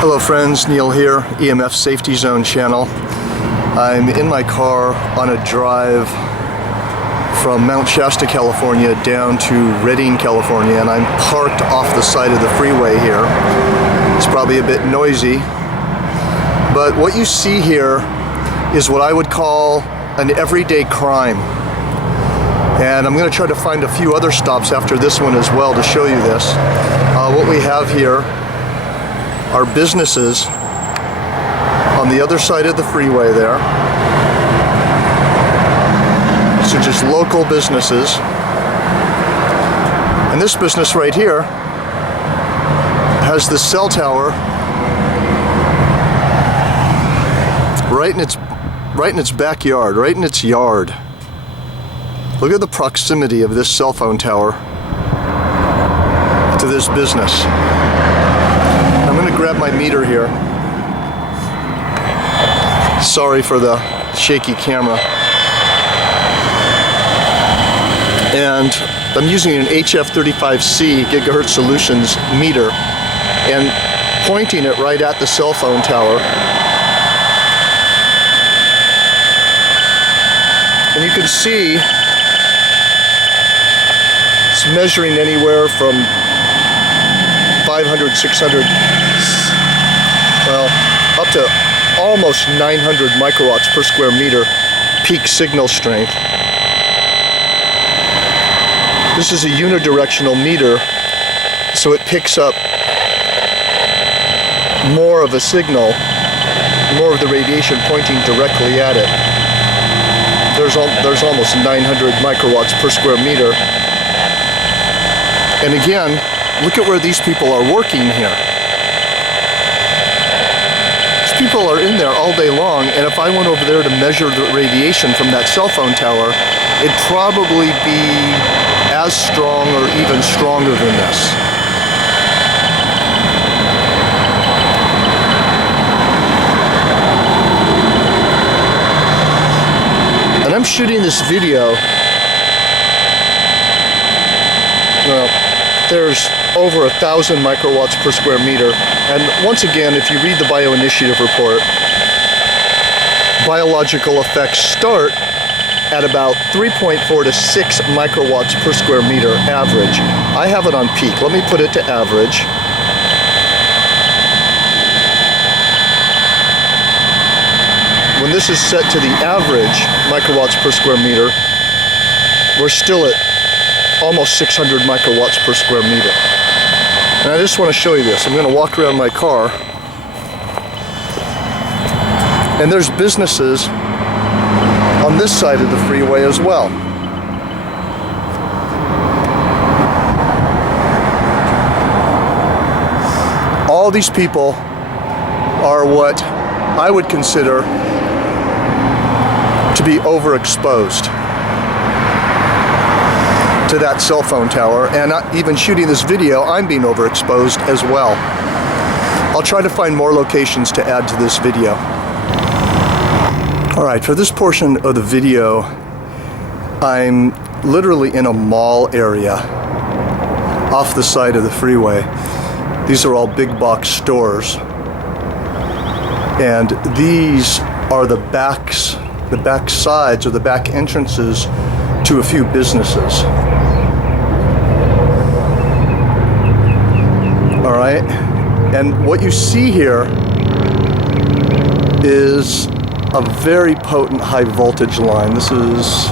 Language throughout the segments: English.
Hello friends, Neil here, EMF Safety Zone channel. I'm in my car on a drive from Mount Shasta, California down to Redding, California, and I'm parked off the side of the freeway here. It's probably a bit noisy, but what you see here is what I would call an everyday crime. And I'm going to try to find a few other stops after this one as well to show you this. What we have here are businesses on the other side of the freeway there. These are just local businesses. And this business right here has the cell tower right in its backyard, right in its yard. Look at the proximity of this cell phone tower to this business. I'm going to grab my meter here. Sorry for the shaky camera. And I'm using an HF35C gigahertz solutions meter and pointing it right at the cell phone tower. And you can see it's measuring anywhere from 500, 600, well, up to almost 900 microwatts per square meter peak signal strength. This is a unidirectional meter, so it picks up more of a signal, more of the radiation pointing directly at it. There's almost 900 microwatts per square meter. And again, look at where these people are working here. These people are in there all day long, and if I went over there to measure the radiation from that cell phone tower, it'd probably be as strong or even stronger than this. And I'm shooting this video. Well, there's over 1,000 microwatts per square meter. And once again, if you read the Bioinitiative report, biological effects start at about 3.4 to 6 microwatts per square meter average. I have it on peak. Let me put it to average. When this is set to the average microwatts per square meter, we're still at almost 600 microwatts per square meter. And I just want to show you this. I'm going to walk around my car, and there's businesses on this side of the freeway as well. All these people are what I would consider to be overexposed to that cell phone tower, and even shooting this video, I'm being overexposed as well. I'll try to find more locations to add to this video. Alright, for this portion of the video, I'm literally in a mall area off the side of the freeway. These are all big box stores, and these are the back sides or the back entrances to a few businesses. Alright, and what you see here is a very potent high voltage line. This is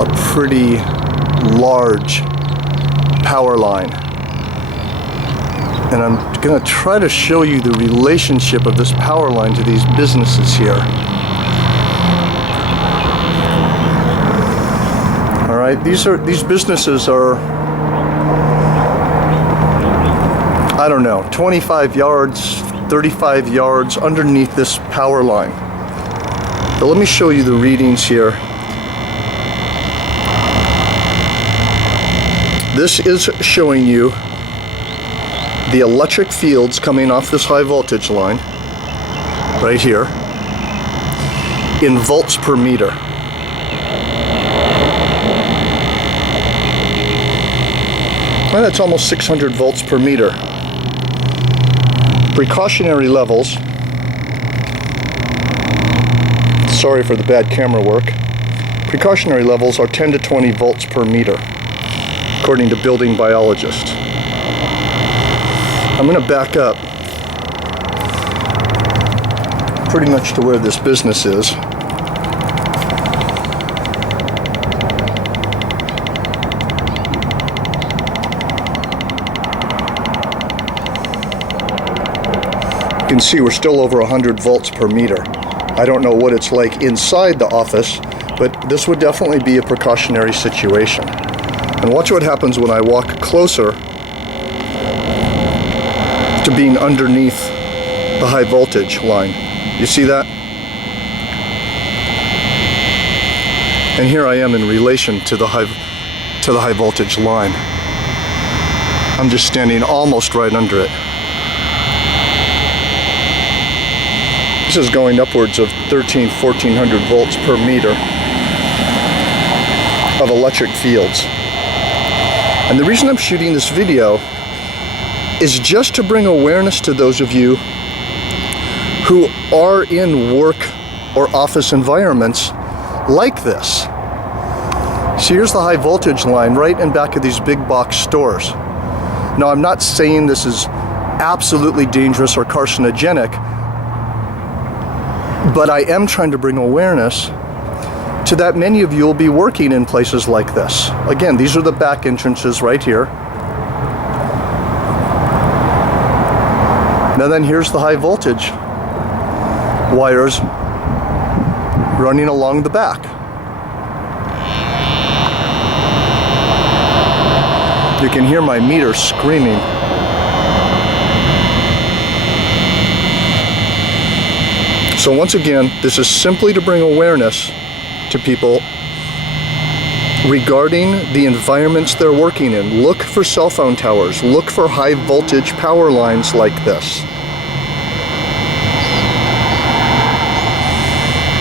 a pretty large power line. And I'm going to try to show you the relationship of this power line to these businesses here. Alright, these businesses are, I don't know, 25 yards, 35 yards underneath this power line. But let me show you the readings here. This is showing you the electric fields coming off this high voltage line right here in volts per meter. Well, that's almost 600 volts per meter. Precautionary levels, sorry for the bad camera work, precautionary levels are 10 to 20 volts per meter, according to building biologists. I'm going to back up pretty much to where this business is. You can see we're still over 100 volts per meter. I don't know what it's like inside the office, but this would definitely be a precautionary situation. And watch what happens when I walk closer to being underneath the high voltage line. You see that? And here I am in relation to the high voltage line. I'm just standing almost right under it. This is going upwards of 1400 volts per meter of electric fields. And the reason I'm shooting this video is just to bring awareness to those of you who are in work or office environments like this. So here's the high voltage line right in back of these big box stores. Now, I'm not saying this is absolutely dangerous or carcinogenic, but I am trying to bring awareness to that many of you will be working in places like this. Again, these are the back entrances right here. Now then, here's the high voltage wires running along the back. You can hear my meter screaming. So once again, this is simply to bring awareness to people regarding the environments they're working in. Look for cell phone towers. Look for high voltage power lines like this.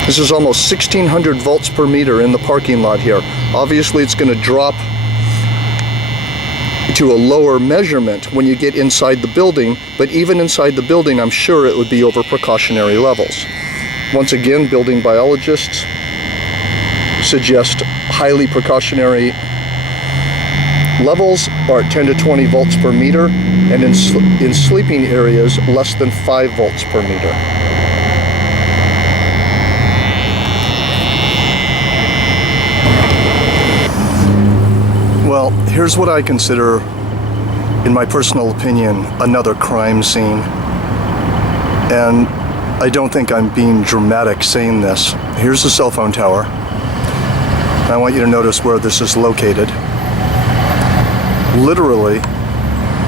This is almost 1600 volts per meter in the parking lot here. Obviously, it's going to drop to a lower measurement when you get inside the building, but even inside the building, I'm sure it would be over precautionary levels. Once again, building biologists suggest highly precautionary levels are at 10 to 20 volts per meter, and in sleeping areas, less than 5 volts per meter. Well, here's what I consider, in my personal opinion, another crime scene. And I don't think I'm being dramatic saying this. Here's the cell phone tower. I want you to notice where this is located. Literally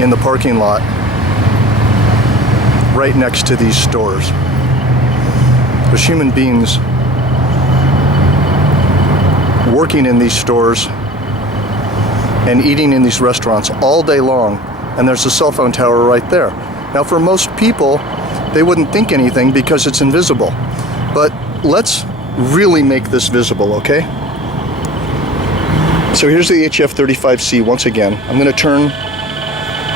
in the parking lot, right next to these stores. There's human beings working in these stores and eating in these restaurants all day long, and there's a cell phone tower right there. Now, for most people, they wouldn't think anything because it's invisible. But let's really make this visible, okay? So here's the HF35C once again. I'm going to turn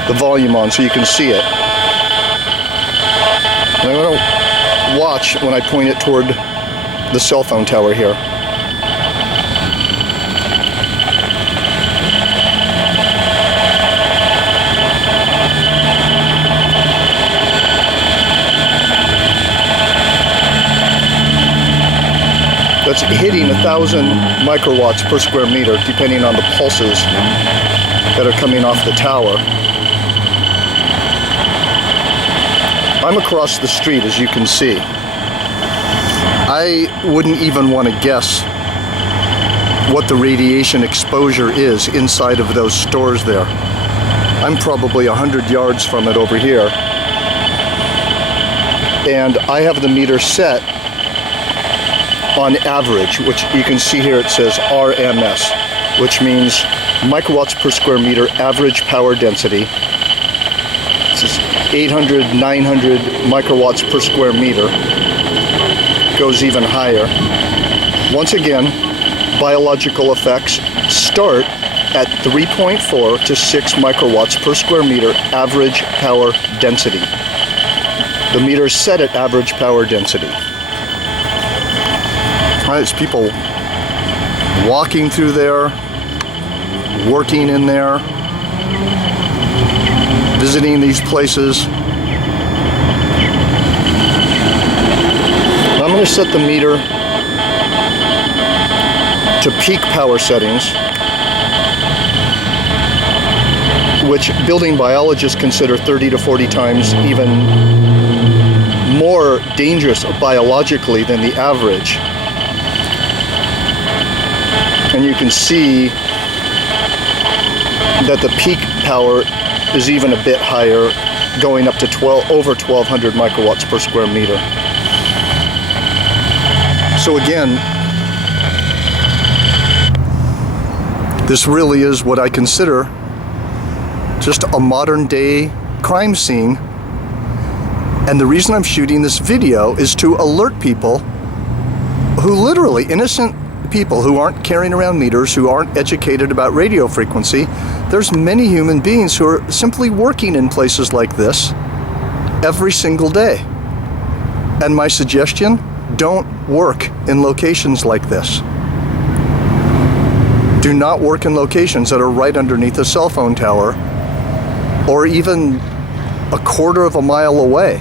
the volume on so you can see it. And I'm going to watch when I point it toward the cell phone tower here. That's hitting 1,000 microwatts per square meter, depending on the pulses that are coming off the tower. I'm across the street, as you can see. I wouldn't even want to guess what the radiation exposure is inside of those stores there. I'm probably 100 yards from it over here. And I have the meter set on average, which you can see here it says RMS, which means microwatts per square meter average power density. This is 800, 900 microwatts per square meter. Goes even higher. Once again, biological effects start at 3.4 to 6 microwatts per square meter average power density. The meter is set at average power density. All right, it's people walking through there, working in there, visiting these places. I'm going to set the meter to peak power settings, which building biologists consider 30 to 40 times even more dangerous biologically than the average. And you can see that the peak power is even a bit higher, going up to over 1200 microwatts per square meter. So again, this really is what I consider just a modern day crime scene. And the reason I'm shooting this video is to alert people who literally, innocent people who aren't carrying around meters, who aren't educated about radio frequency. There's many human beings who are simply working in places like this every single day. And my suggestion, don't work in locations like this. Do not work in locations that are right underneath a cell phone tower or even a quarter of a mile away.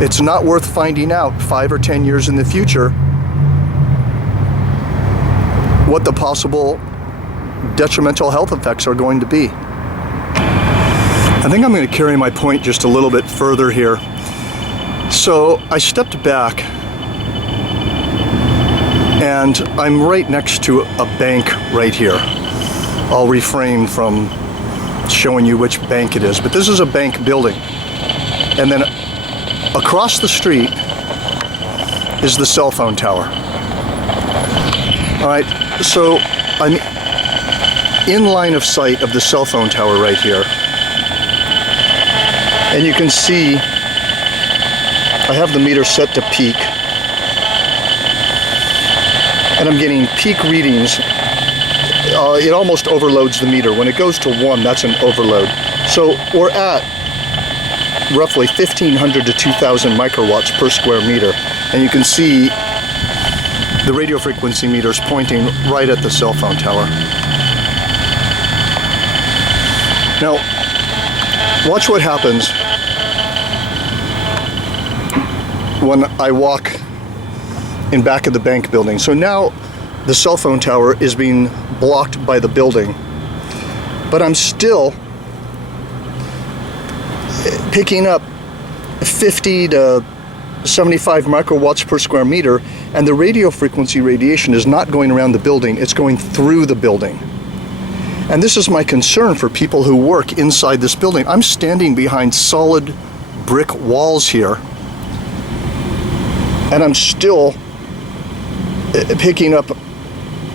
It's not worth finding out 5 or 10 years in the future what the possible detrimental health effects are going to be. I think I'm going to carry my point just a little bit further here. So I stepped back and I'm right next to a bank right here. I'll refrain from showing you which bank it is, but this is a bank building. And then across the street is the cell phone tower. All right, so I'm in line of sight of the cell phone tower right here. And you can see I have the meter set to peak. And I'm getting peak readings. It almost overloads the meter. When it goes to 1, that's an overload. So we're at roughly 1,500 to 2,000 microwatts per square meter. And you can see the radio frequency meter is pointing right at the cell phone tower. Now, watch what happens when I walk in back of the bank building. So now the cell phone tower is being blocked by the building, but I'm still picking up 50 to 75 microwatts per square meter, and the radio frequency radiation is not going around the building, it's going through the building. And this is my concern for people who work inside this building. I'm standing behind solid brick walls here, and I'm still picking up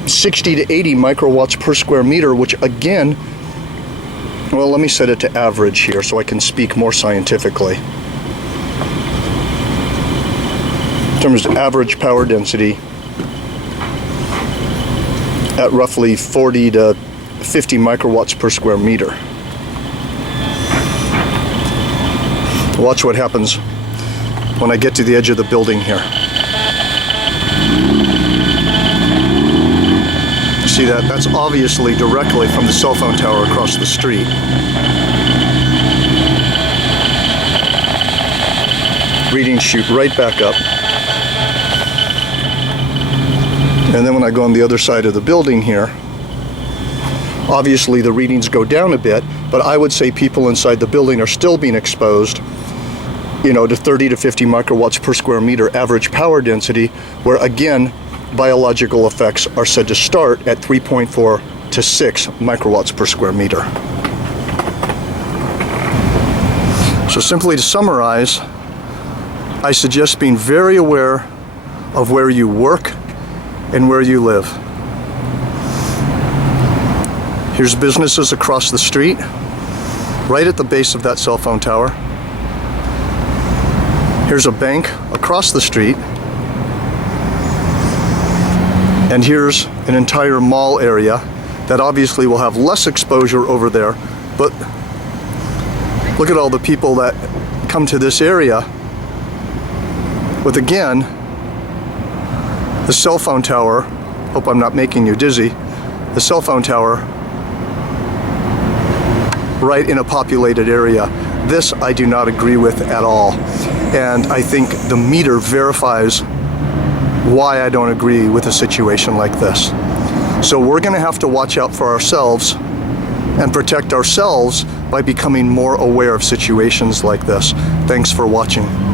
60 to 80 microwatts per square meter, which again, well, let me set it to average here so I can speak more scientifically. In terms of average power density, at roughly 40 to 50 microwatts per square meter. Watch what happens when I get to the edge of the building here. See that? That's obviously directly from the cell phone tower across the street. Readings shoot right back up. And then when I go on the other side of the building here, obviously the readings go down a bit, but I would say people inside the building are still being exposed, to 30 to 50 microwatts per square meter average power density, where again, biological effects are said to start at 3.4 to 6 microwatts per square meter. So simply to summarize, I suggest being very aware of where you work and where you live. Here's businesses across the street, right at the base of that cell phone tower. Here's a bank across the street. And here's an entire mall area that obviously will have less exposure over there, but look at all the people that come to this area with, again, the cell phone tower. Hope I'm not making you dizzy. The cell phone tower right in a populated area. This I do not agree with at all. And I think the meter verifies why I don't agree with a situation like this. So we're going to have to watch out for ourselves and protect ourselves by becoming more aware of situations like this. Thanks for watching.